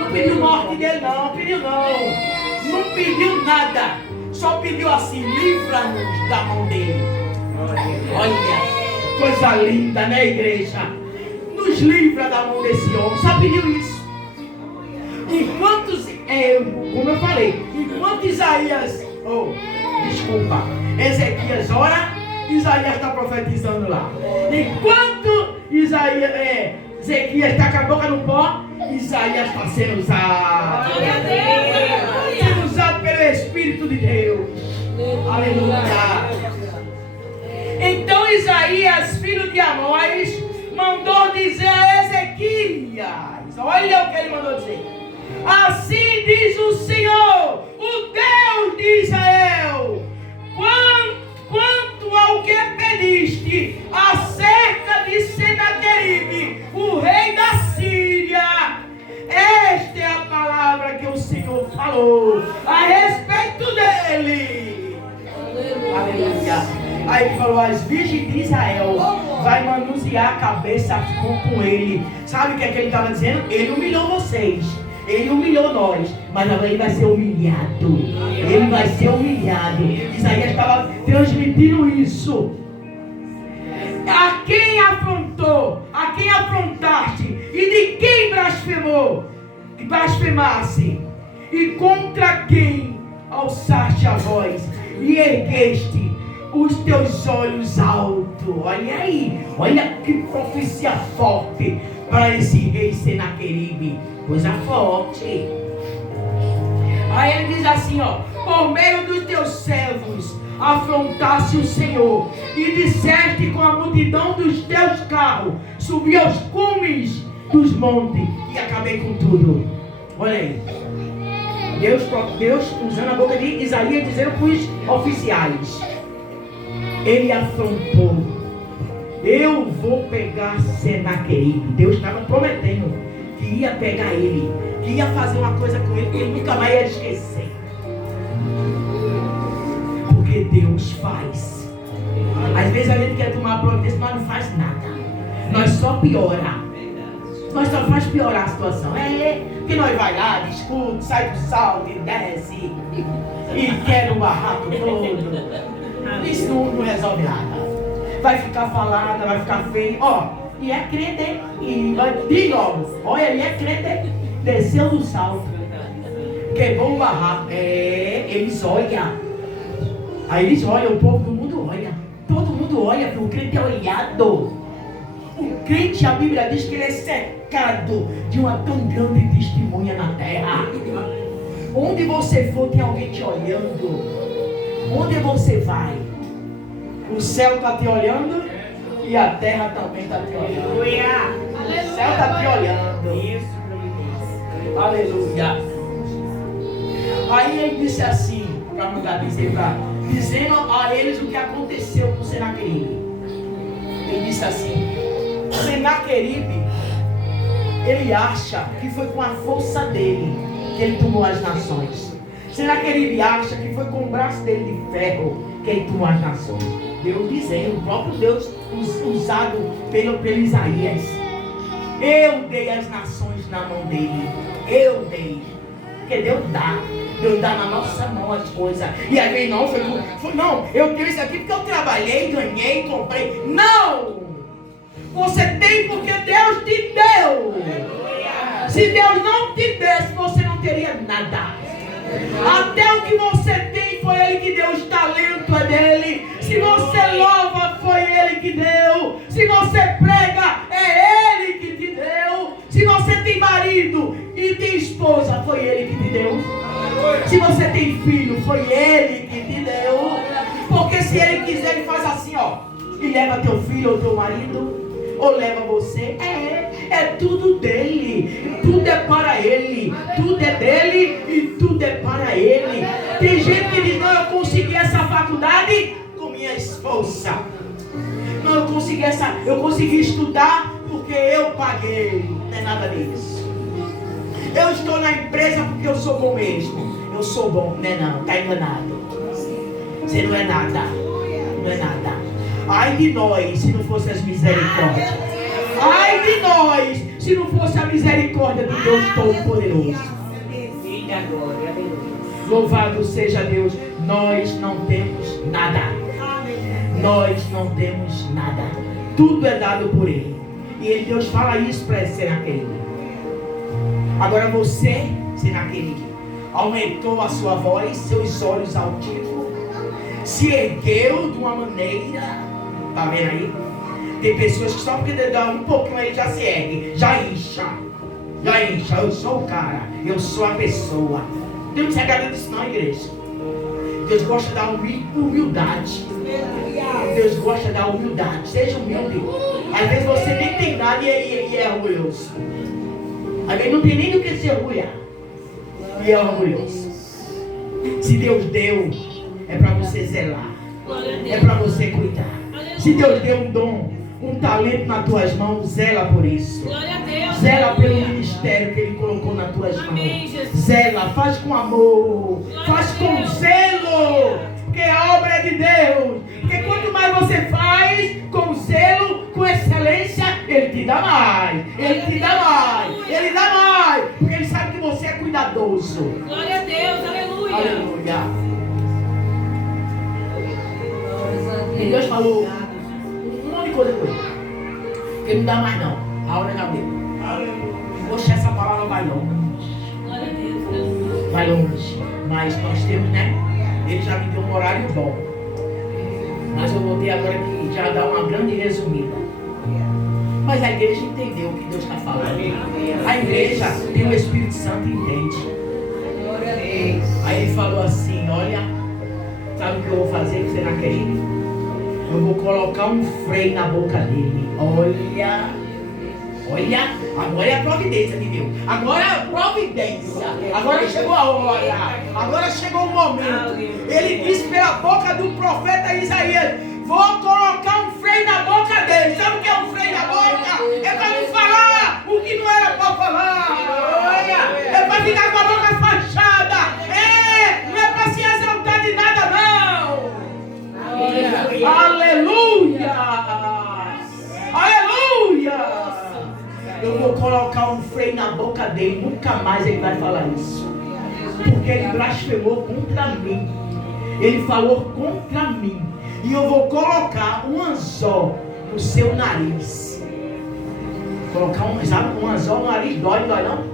Não pediu morte dele, não pediu não pediu nada, só pediu assim, livra-nos da mão dele. Olha, coisa linda, né, igreja? Nos livra da mão desse homem, só pediu isso. Enquanto, como eu falei, enquanto Ezequias ora, Isaías está profetizando lá. Enquanto Ezequias está com a boca no pó, Isaías está sendo usado. Sendo usado pelo Espírito de Deus. Aleluia. Então Isaías, filho de Amós, mandou dizer a Ezequias. Olha o que ele mandou dizer. Assim diz o Senhor, o Deus de Israel, quanto ao que pediste acerca de Senaqueribe, o rei da Síria, esta é a palavra que o Senhor falou a respeito dele. Aleluia. Aí ele falou, as virgens de Israel vai manusear a cabeça com ele. Sabe o que é que ele estava dizendo? Ele humilhou vocês, ele humilhou nós, mas agora ele vai ser humilhado. Ele vai ser humilhado. Isaías estava transmitindo isso. A quem afrontou, a quem afrontaste, e de quem blasfemasse, e contra quem alçaste a voz, e ergueste os teus olhos altos. Olha aí, olha que profecia forte para esse rei Senaqueribe, coisa forte. Aí ele diz assim, ó, por meio dos teus servos afrontaste o Senhor e disseste com a multidão dos teus carros, subi aos cumes dos montes e acabei com tudo. Olha aí, Deus usando a boca de Isaías dizendo para os oficiais, ele afrontou, eu vou pegar Senaqueribe. Deus estava prometendo que ia pegar ele, que ia fazer uma coisa com ele que ele nunca mais ia esquecer. Porque Deus faz. Às vezes a gente quer tomar a providência, mas não faz nada. Nós só piora. Nós só faz piorar a situação. Porque nós vai lá, discute, sai do salto e desce. e quer o barraco todo. Isso não resolve nada. Vai ficar falada, vai ficar feio. Ó, e é crente, e vai de novo. Olha, ele é crente, desceu do salto, quebrou o barraco. Eles olham. Aí eles olham, o povo do mundo olha. Todo mundo olha, porque o crente é olhado. O crente, a Bíblia diz que ele é cercado de uma tão grande testemunha na terra. Onde você for, tem alguém te olhando. Onde você vai, o céu está te olhando e a terra também está te olhando. O céu está te olhando. Aleluia. Aí ele disse assim, para mandar dizer, dizendo a eles o que aconteceu com Senaqueribe. Ele disse assim: Senaqueribe, ele acha que foi com a força dele que ele tomou as nações. Senaqueribe acha que foi com o braço dele de ferro que ele tomou as nações. Deus dizendo, o próprio Deus usado pelo Isaías. Eu dei as nações na mão dele. Eu dei. Porque Deus dá. Deus dá na nossa mão as coisas. E aí vem, não, não, eu tenho isso aqui porque eu trabalhei, ganhei, comprei. Não! Você tem porque Deus te deu. Se Deus não te desse, você não teria nada. Até o que você tem foi Ele que deu, os talentos é dele. Se você louva, foi Ele que deu. Se você prega, é Ele que te deu. Se você tem marido e tem esposa, foi Ele que te deu. Se você tem filho, foi Ele que te deu. Porque se Ele quiser, Ele faz assim, ó, e leva teu filho ou teu marido, ou leva você, é tudo dele, tudo é para ele, tudo é dele e tudo é para ele. Tem gente que diz, não, eu consegui essa faculdade com minha esforça, não, eu consegui estudar porque eu paguei. Não é nada disso. Eu estou na empresa porque eu sou bom mesmo, eu sou bom. Não, está enganado. Você não é nada, não é nada. Ai de nós, se não fosse as misericórdias. Ai de nós, se não fosse a misericórdia do Deus Todo-Poderoso. Louvado seja Deus. Nós não temos nada. Nós não temos nada. Tudo é dado por Ele. E Deus fala isso para Senaqueribe. Agora você, Senaqueribe, aumentou a sua voz, seus olhos altivos, se ergueu de uma maneira. Tá vendo aí? Tem pessoas que só porque dá um pouquinho aí já se ergue, já incha. Eu sou o cara, eu sou a pessoa. Deus não se agrada disso não, igreja. Deus gosta da humildade. Deus gosta da humildade. Seja humilde. Às vezes você nem tem nada e é orgulhoso. Às vezes não tem nem do que se orgulhar e é orgulhoso. Se Deus deu, é para você zelar, é para você cuidar. Se Deus deu um dom, um talento nas tuas mãos, zela por isso. Zela pelo ministério que Ele colocou nas tuas mãos. Zela, faz com amor, faz com zelo, porque a obra é de Deus. Porque quanto mais você faz com zelo, com excelência, Ele te dá mais. Ele te dá mais. Ele dá mais. Porque Ele sabe que você é cuidadoso. Glória a Deus, aleluia. Aleluia. E Deus falou um monte de coisa com ele. Porque não dá mais não. A hora já deu. Poxa, essa palavra vai longe. Glória a Deus. Vai longe. Mas nós temos, né? Ele já me deu um horário bom. Mas eu vou ter agora que já dar uma grande resumida. Mas a igreja entendeu o que Deus está falando. A igreja tem o Espírito Santo e entende. Aí ele falou assim, olha, sabe o que eu vou fazer com Senaqueribe? Eu vou colocar um freio na boca dele. Olha, agora é a providência de Deus. Agora é a providência. Agora chegou a hora. Agora chegou o momento. Ele disse pela boca do profeta Isaías: vou colocar um freio na boca dele. Sabe o que é um freio na boca? É para não falar o que não era para falar. É para ficar com a boca fechada. Não é para se exaltar de nada, não. Aleluia! Aleluia! Eu vou colocar um freio na boca dele. Nunca mais ele vai falar isso. porque ele blasfemou contra mim. Ele falou contra mim. E eu vou colocar um anzol no seu nariz. Colocar um anzol no nariz dói não?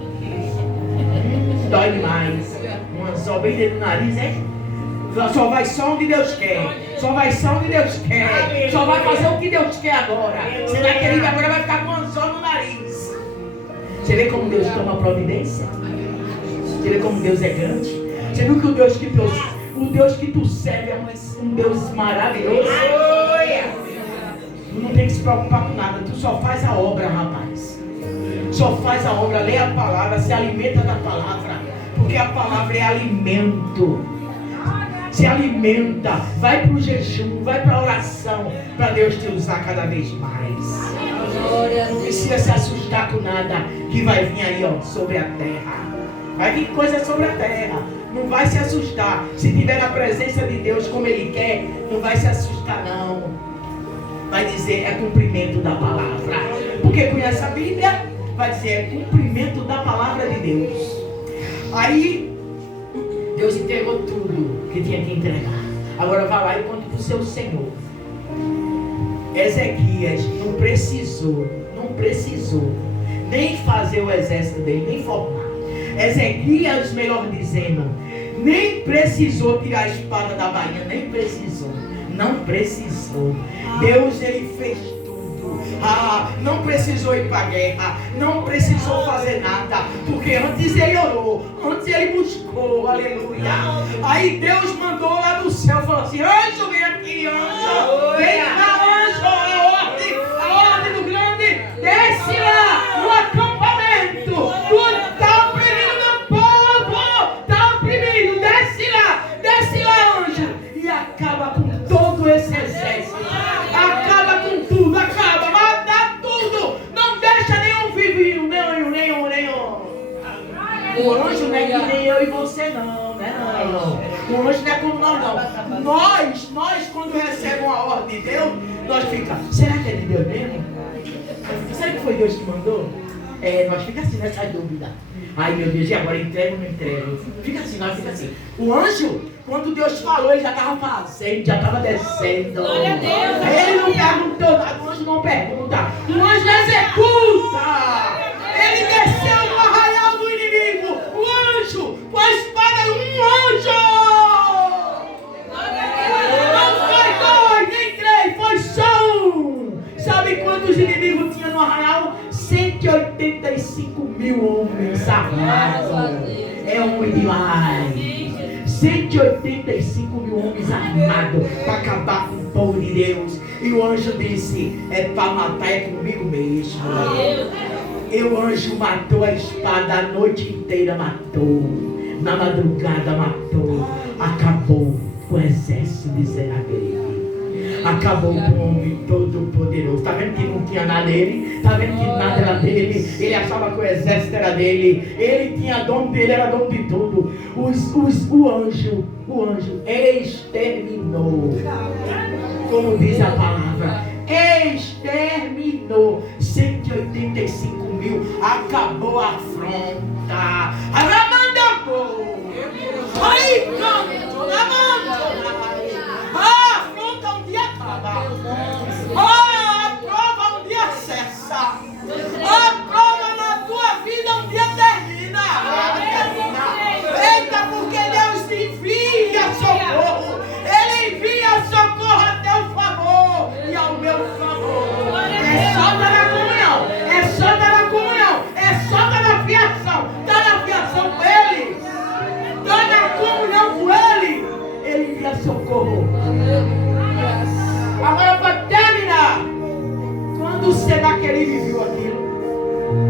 Dói demais. Um anzol bem dentro do nariz, hein? Só vai só onde Deus quer. Só vai só onde Deus quer. Só vai fazer o que Deus quer agora. Será que ele agora vai ficar com um anzol no nariz? Você vê como Deus toma providência? Você vê como Deus é grande? Você viu que o Deus que tu serve é um Deus maravilhoso? Tu não tem que se preocupar com nada. Tu só faz a obra, rapaz. Só faz a obra, lê a palavra, se alimenta da palavra. Porque a palavra é alimento. Se alimenta, vai para o jejum, vai para a oração, para Deus te usar cada vez mais. Não precisa se assustar com nada que vai vir aí, ó, sobre a terra. Vai vir coisa sobre a terra. Não vai se assustar. Se tiver na presença de Deus como Ele quer, não vai se assustar não. Vai dizer é cumprimento da palavra. Porque conhece a Bíblia, vai dizer é cumprimento da palavra de Deus. Aí Deus entregou tudo que tinha que entregar. Agora vai lá e conta para o seu Senhor. Ezequias não precisou nem fazer o exército dele, nem formar. Ezequias, melhor dizendo, nem precisou tirar a espada da bainha, nem precisou. Não precisou. Deus, Ele fez tudo. Não precisou ir para a guerra, não precisou fazer nada, porque antes ele orou, antes ele buscou, aleluia. Aí Deus mandou lá do céu, falou assim: anjo, vem aqui, anjo, vem cá, anjo, a ordem do grande, desce lá no acampamento, tu tá oprimindo meu povo, tá oprimindo, desce lá, anjo, e acaba com todo esse exército, acaba com tudo, mata tudo, não deixa nenhum vivinho, nenhum. O anjo não é que nem eu e você não, né? Não. O anjo não é como nós não. Nós quando recebemos uma ordem de Deus, nós ficamos, será que é de Deus mesmo? Será que foi Deus que mandou? Nós ficamos assim nessa dúvida. Ai meu Deus, e agora entrego ou não entrego? Fica assim. O anjo, quando Deus falou, ele já estava fazendo, já estava descendo. Glória a Deus. Ele não perguntou nada, o anjo não pergunta. O anjo executa. Ele desceu no arraial do inimigo. O anjo, com a espada, um anjo. Não foi 2, nem 3, foi só um. Sabe quantos inimigos tinha no arraial? 185 mil homens armados. É homem demais. 185 mil homens armados para acabar com o povo de Deus. E o anjo disse: é para matar, é comigo mesmo. E o anjo matou a espada a noite inteira, matou. Na madrugada matou. Acabou com o exército de Senaqueribe. Acabou com o homem todo poderoso. Está vendo que não tinha nada dele? Está vendo que nada era dele? Ele achava que o exército era dele. Ele tinha dono dele, era dono de tudo. O anjo exterminou. Como diz a palavra, exterminou 185 mil. Acabou a afronta. Aramandacou. Aí, canto, a afronta um dia acaba. A prova um dia cessa. A prova na tua vida um dia termina. Eita, porque Deus envia socorro. Ele envia socorro a teu favor e ao meu favor. É só estar na comunhão. É só estar na comunhão. É só estar na fiação. Está na fiação com Ele. Está na comunhão com Ele. Ele envia socorro. Agora, para terminar, quando o Senaqueribe viu aquilo,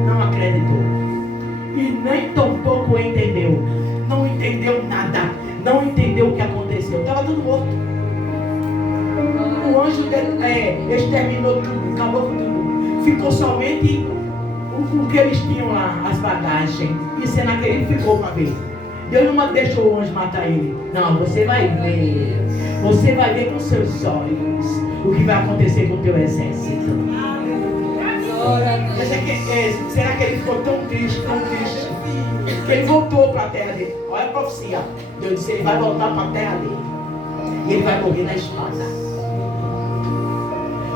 não acreditou. E nem tampouco entendeu. Não entendeu nada. Não entendeu o que aconteceu. Estava tudo morto. O anjo exterminou tudo. Acabou com tudo. Ficou somente o que eles tinham lá, as bagagens. E Senaqueribe ficou para ver. Deus não deixou o anjo matar ele. Não, você vai ver. Você vai ver com seus olhos o que vai acontecer com o teu exército. Será que ele ficou tão triste, que ele voltou para a terra dele? Olha profecia. Deus disse, ele vai voltar para a terra dele. E ele vai morrer na espada.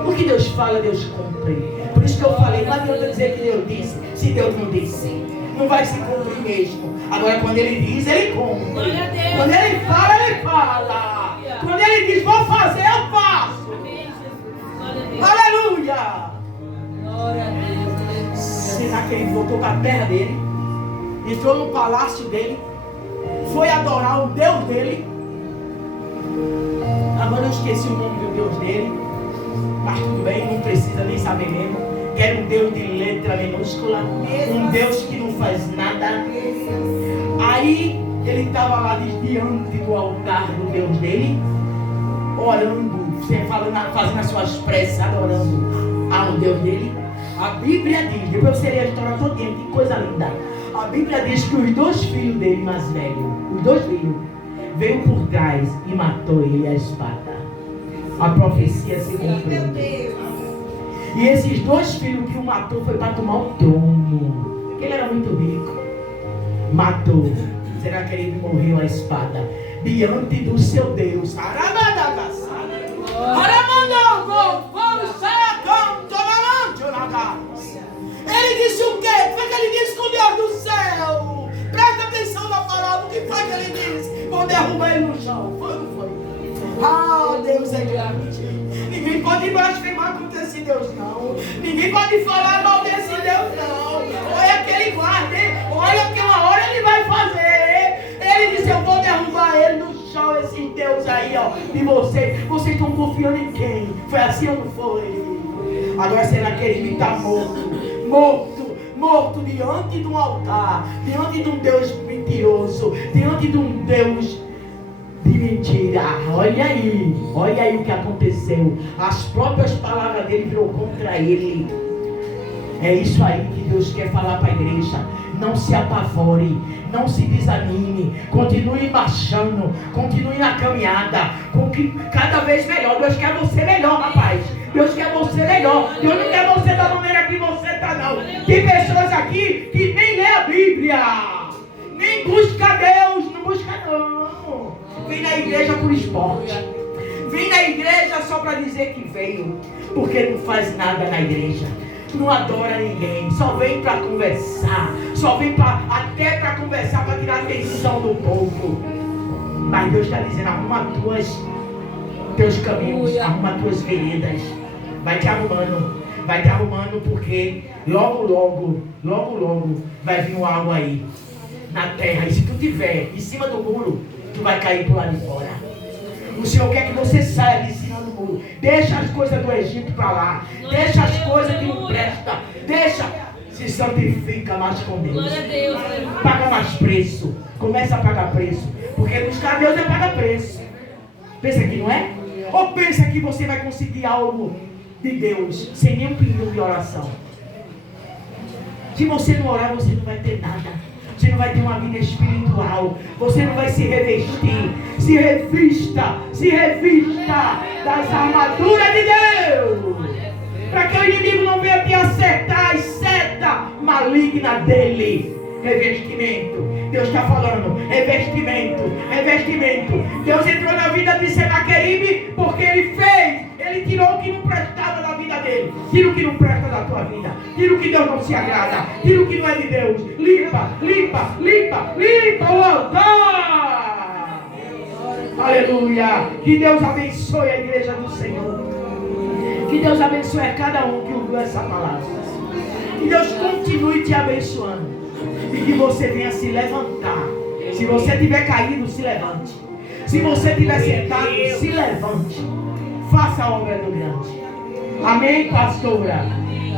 O que Deus fala, Deus cumpre. Por isso que eu falei, não adianta dizer que Deus disse, se Deus não disse. Não vai se cumprir mesmo. Agora quando ele diz, ele cumpre. Glória a Deus. Quando ele fala, ele fala. Quando ele diz, vou fazer, eu faço. Amém, Jesus. Glória a Deus. Aleluia. Glória a Deus. Senaqueribe voltou para a terra dele, entrou no palácio dele, foi adorar o Deus dele. Agora eu esqueci o nome do Deus dele, mas tudo bem, não precisa nem saber mesmo. Era um Deus de letra minúscula, um Deus que não faz nada. Aí ele estava lá diante do altar do Deus dele, orando, fazendo as suas preces, adorando ao Deus dele. A Bíblia diz, depois você lê a história todinha, que coisa linda. A Bíblia diz que os 2 filhos dele mais velhos, os 2 filhos, veio por trás e matou ele a espada. A profecia se cumpriu. E esses 2 filhos que o matou foi para tomar o trono. Porque ele era muito rico. Matou. Será que ele morreu a espada? Diante do seu Deus. Ele disse o quê? Foi que ele disse com o Deus do céu. Presta atenção na palavra. O que foi que ele disse? Vou derrubar ele no chão. Foi ou não foi? Ah, Deus é grande. Ninguém pode blasfemar contra esse Deus, não. Ninguém pode falar mal desse Deus, não. Olha que ele guarda, hein? Olha que uma hora ele vai fazer. Ele disse, eu vou derrubar ele no chão, esse Deus aí, ó, de vocês. Vocês estão confiando em quem? Foi assim ou não foi? Agora Senaqueribe está morto diante de um altar, diante de um Deus mentiroso, diante de um Deus de mentira. Olha aí o que aconteceu. As próprias palavras dele virou contra ele. É isso aí que Deus quer falar para a igreja. Não se apavore, não se desanime, continue marchando, continue na caminhada, cada vez melhor. Deus quer você melhor, rapaz. Deus quer você melhor. Deus não quer você da maneira que você está, não. Tem pessoas aqui que nem lê a Bíblia, nem busca Deus, não busca não. Vem na igreja por esporte, vem na igreja só para dizer que veio, porque não faz nada na igreja. Não adora ninguém, só vem para conversar, só vem até para conversar, para tirar a atenção do povo. Mas Deus está dizendo, arruma teus caminhos, arruma tuas veredas, vai te arrumando, porque logo vai vir algo aí na terra. E se tu tiver em cima do muro, tu vai cair por lá de fora. O Senhor quer que você saia de cima do muro. Deixa as coisas do Egito para lá. Deixa as coisas que não prestam. Deixa. Se santifica mais com Deus. Glória a Deus. Paga mais preço. Começa a pagar preço. Porque buscar Deus é pagar preço. Pensa que não é? Ou pensa que você vai conseguir algo de Deus sem nenhum pedido de oração? Se você não orar, você não vai ter nada. Você não vai ter uma vida espiritual. Você não vai se revestir. Se revista das armaduras de Deus. Para que o inimigo não venha te acertar as setas malignas dele. Revestimento. Deus está falando. Revestimento. Deus entrou na vida de Senaqueribe porque ele tirou o que não prestava da vida dele. Tira o que não presta da tua vida. Tira o que Deus não se agrada. Tira o que não é de Deus. Limpa o altar. Aleluia. Que Deus abençoe a igreja do Senhor. Que Deus abençoe a cada um que ouviu essa palavra. Que Deus continue te abençoando. E que você venha se levantar. Se você tiver caído, se levante. Se você tiver sentado, se levante. Faça a obra do grande. Amém, pastora?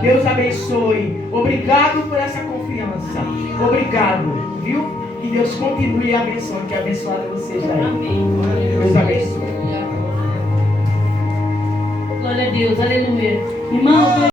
Deus abençoe. Obrigado por essa confiança. Obrigado, viu? Que Deus continue abençoando. Que abençoado você seja aí. Amém. Deus abençoe. Glória a Deus. Aleluia. Irmão.